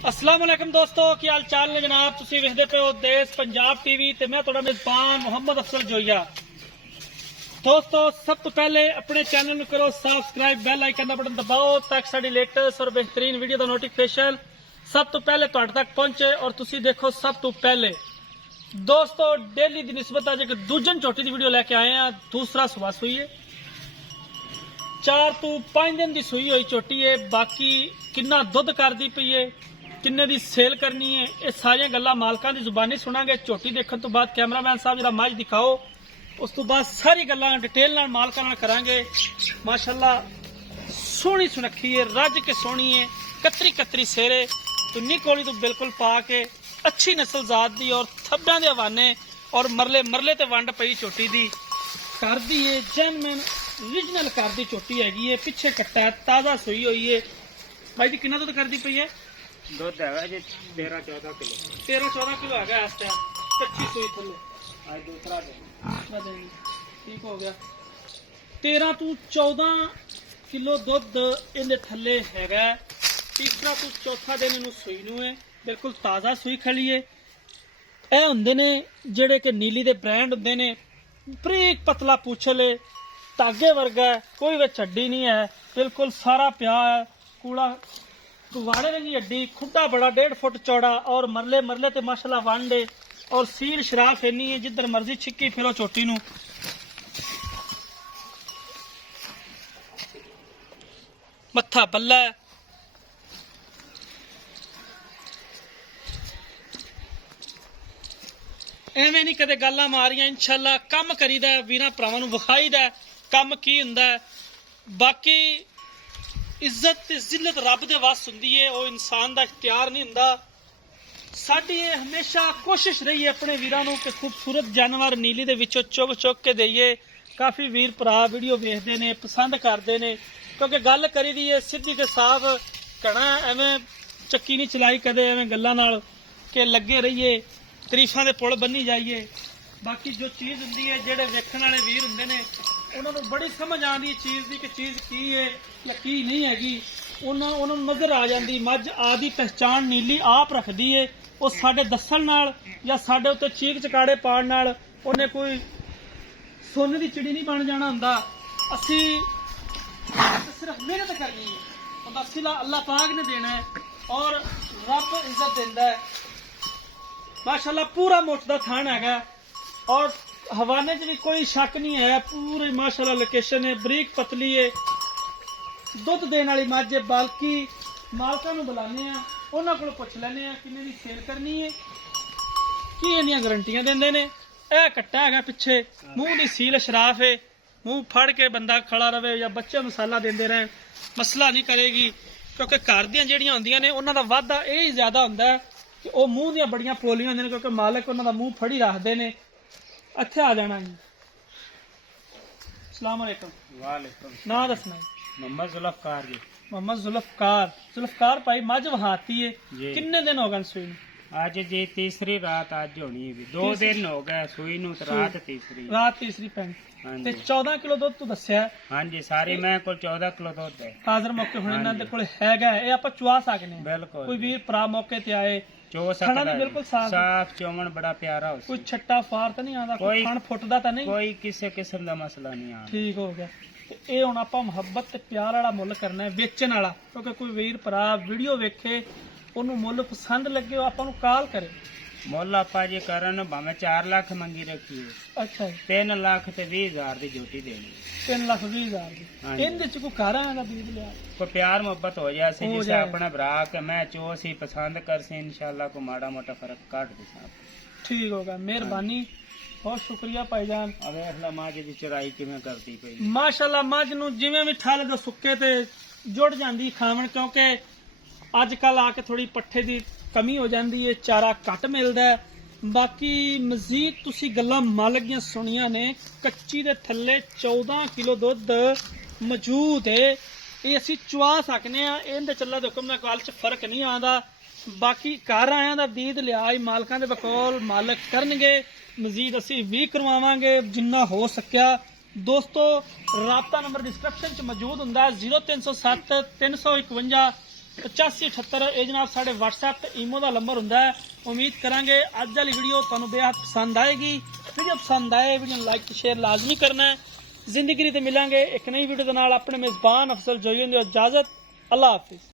अस्सलाम वालेकुम दोस्तों, की हाल चाल ने जनाब। तुसीं वेखदे पे हो देश पंजाब टीवी ते मैं तुहाडा मेजबान मोहम्मद अफसल जोइया। दोस्तों, सब तो पहले अपने चैनल में करो सबसक्राइब, बैल आइकन का बटन दबाओ ताकि साडी लेटेस्ट और बेहतरीन वीडियो का नोटिफिकेशन सब तो पहले तुहाडे तक पहुंचे और तुसीं देखो सब तो पहले। दोस्तों, डेली की निस्बत अज एक दूजन झोटी की वीडियो लेके आए हैं। दूसरा सुबह सुई है, 4 तो 5 दिन की सुई हुई झोटी है। बाकी किन्ना दुध करती पई है, किन्ने दी सेल करनी है, ये सारिया गल्लां मालकां दी जुबानी सुनांगे। झोटी देखने तो बाद कैमरामैन साहब जरा मझ दिखाओ, उस तो बाद सारी गल्लां डिटेल नाल मालकां नाल करांगे। माशाअल्लाह सोहनी सुनखी है, रज के सोहनी है, कतरी कतरी सेरे तुन्नी कोली तो बिल्कुल पा के अच्छी नस्ल जात दी और थब्बां दे हवाने और मरले मरले ते वंड पई झोटी दी कर दी है। जेनमैन ओरिजिनल कर दी झोटी हैगी है। पिछे कट्टा है, ताज़ा सुई हुई है। भाई जी कितना दुध करती पई है? दुध है जी 13-14 किलो। 13-14 किलो है इस टाइम। कच्ची सुई थले आज दूसरा दिन ठीक हो गया। 13 तो 14 किलो दुध इहदे थले हैगा। तीसरा तो चौथा दिन इहनूं सुई नूं है, बिल्कुल ताज़ा सुई खड़ी है। ਇਹ ਹੁੰਦੇ ਨੇ ਜਿਹੜੇ ਕਿ ਨੀਲੀ ਦੇ ਬ੍ਰਾਂਡ ਹੁੰਦੇ ਨੇ, ਬਰੀਕ ਪਤਲਾ ਪੁੱਛਲੇ ਧਾਗੇ ਵਰਗਾ, ਕੋਈ ਵਿੱਚ ਹੱਡੀ ਨਹੀਂ ਹੈ, ਬਿਲਕੁਲ ਸਾਰਾ ਪਿਆ ਹੈ ਕੂੜਾ ਕੁਵਾੜੇ रंगी हड्डी, खुड्डा बड़ा 1.5 फुट चौड़ा और मरले मरले ते माशाल्लाह वांडे और सील शराफ इन्नी है जिधर मर्जी छिक्की फिरो चोटी नू। मत्था बल्ला एवें नहीं कदे गल्लां मारियां। इंशाअल्लाह कम करीदा वीरां भरावां नू विखाईदा कम की हुंदा। बाकी इज्जत ते जिल्लत रब दे वस हुंदी है, वो इंसान दा इख्तियार नहीं हुंदा। साडी हमेशा कोशिश रही है अपने वीरां नू कि खूबसूरत जानवर नीली दे विचों चुग चुग के देइए। काफ़ी वीर भरा वीडियो वेखदे ने, पसंद करदे ने, क्योंकि गल करी दी है सीधी ते साफ। घना एवें चक्की नहीं चलाई कदे एवें गल्लां नाल कि लगे रहिए तरीफां दे पुल बन्नी जाइए। बाकी जो चीज़ हुंदी है, जेड़े वेखण वाले वीर हुंदे ने उन्होंने बड़ी समझ आती है चीज़ की कि चीज़ की है या की नहीं हैगी। उन्होंने नज़र आ जाती मझ आदि पहचान नीली आप रखती है। वो साडे दस्सण नाल या साडे उत्ते चीक चकाड़े पाण नाल उन्हें कोई सोने की चिड़ी नहीं बन जाना हुंदा। असी सिर्फ मेहनत करनी है, उहदा सिला अल्लाह पाक ने देना है और रब इज्जत देंदा है। माशाअल्लाह पूरा मुठ दा थान हैगा और हवाने च भी कोई शक नहीं है। पूरी माशाअल्लाह लोकेशन है, बरीक पतली है, दुध देने वाली मझ है। बाकी मालकां नूं बुलाने आ, उन्हां कोलों पुछ लैने आ किन्ने दी सेल करनी है, की इन्नियां गारंटियां देंदे ने। यह कट्टा है पिछे, मूँह की सील शराफ है, मूँह फड़ के बंदा खड़ा रहे या बच्चे मसाला देंदे रहें मसला नहीं करेगी। क्योंकि घर दियां जिहड़ियां हुंदियां ने उन्हां दा वाधा यही ज्यादा हुंदा है कि वो मूँह दियां बड़ियां पोलियां हुंदियां ने, क्योंकि मालक उन्हां दा मूँह फड़ी रखदे ने। अच्छा आ जाना जी। अस्सलाम वालेकुम। वालेकुम। ना दसना मोहम्मद जुल्फकार जी। मोहम्मद जुल्फकार भाई मझ वहाती है। किन्ने दिन हो गए सुई नूं? आज जी तीसरी रात आज होनी है, 2 दिन हो गए सुई नूं ते रात तीसरी पैन ते 14 किलो दुध तू दस्या। हाँ जी, सारी मैं कोल 14 किलो दुध है। हाजर मौके हुण इन्हां दे कोल हैगा, ये आपां चुआ सकने हैं। बिल्कुल, कोई वीर भरा मौके ते आए चो सकदा है, बिल्कुल साफ चोमन बड़ा प्यारा हो, कोई छट्टा फार तो नहीं आंदा, कोई खान फुटदा तो नहीं, कोई किसी किस्म दा मसला नहीं आंदा। ठीक हो गया। ते ये हुण आपां मुहब्बत ते प्यार वाला मुੱਲ करना है, बेचण वाला। क्योंकि कोई वीर भरा वीडियो वेखे ਉਹਨੂੰ ਮੁੱਲ पसंद लगे वो ਆਪਾਂ ਨੂੰ ਕਾਲ ਕਰੇ। ਮੁੱਲ ਆਪਾਂ ਜੇ ਕਰਨ ਭਾਵੇਂ 4 ਲੱਖ ਮੰਗੀ ਰੱਖੀਏ। ਅੱਛਾ, 3 ਲੱਖ ਤੇ 20,000 ਦੀ ਝੋਟੀ ਦੇਣੀ। 3 ਲੱਖ 20,000 ਦੀ। ਇਹਦੇ ਚ ਕੋਈ ਕਾਰਾਂ ਦਾ ਬੀਜ ਲਿਆ, ਕੋਈ ਪਿਆਰ ਮੁਹੱਬਤ ਹੋ ਜਾਏ ਜਿਵੇਂ ਆਪਣਾ ਭਰਾ ਕਿ ਮੈਂ ਚੋ ਸੀ ਪਸੰਦ ਕਰ ਸੀ, इंशाल्लाह को माड़ा मोटा फर्क काट दे साहब। ठीक होगा, मेहरबानी, बहुत शुक्रिया भाईजान। अबे अगला मां जी दी चराई किवें करदी पई माशाअल्लाह। मझ नूं जिवें भी ठल दो सुक्के ते जुड़ जांदी खावण, क्योंकि अजकल आके थोड़ी पट्ठे की कमी हो जाती है, चारा घट मिलता है। बाकी मजीद तुसी गल्लां मालक दियां सुनियां ने। कच्ची दे थल्ले 14 किलो दुध मौजूद है, ये असी चुआ सकने आ। इहदे चला दे हुक्म नाल गल च फर्क नहीं आंदा। बाकी घर आया दा दीद लिहाज मालकां दे बकौल मालक करनगे, मजीद असी भी करवावांगे जिन्ना हो सकिया। दोस्तों, राबता नंबर डिस्क्रिप्शन च मौजूद हुंदा है 0307 351 8578। ਇਹ ਜਨਾਬ ਸਾਡੇ WhatsApp ਤੇ ਈਮੋ ਦਾ ਨੰਬਰ ਹੁੰਦਾ ਹੈ। ਉਮੀਦ ਕਰਾਂਗੇ ਅੱਜ ਵਾਲੀ ਵੀਡੀਓ ਤੁਹਾਨੂੰ ਬੇहद ਪਸੰਦ ਆਏਗੀ। ਵੀਡੀਓ ਪਸੰਦ ਆਏ ਵੀਡੀਓ ਨੂੰ ਲਾਈਕ ਤੇ ਸ਼ੇਅਰ ਲਾਜ਼ਮੀ ਕਰਨਾ ਹੈ। ਜ਼ਿੰਦਗੀ ਤੇ ਮਿਲਾਂਗੇ ਇੱਕ ਨਈ ਵੀਡੀਓ ਦੇ ਨਾਲ। ਆਪਣੇ ਮੇਜ਼ਬਾਨ ਅਫਜ਼ਲ ਜੋਈ ਹੁੰਦੇ ਇਜਾਜ਼ਤ। ਅੱਲਾ ਹਾਫਿਜ਼।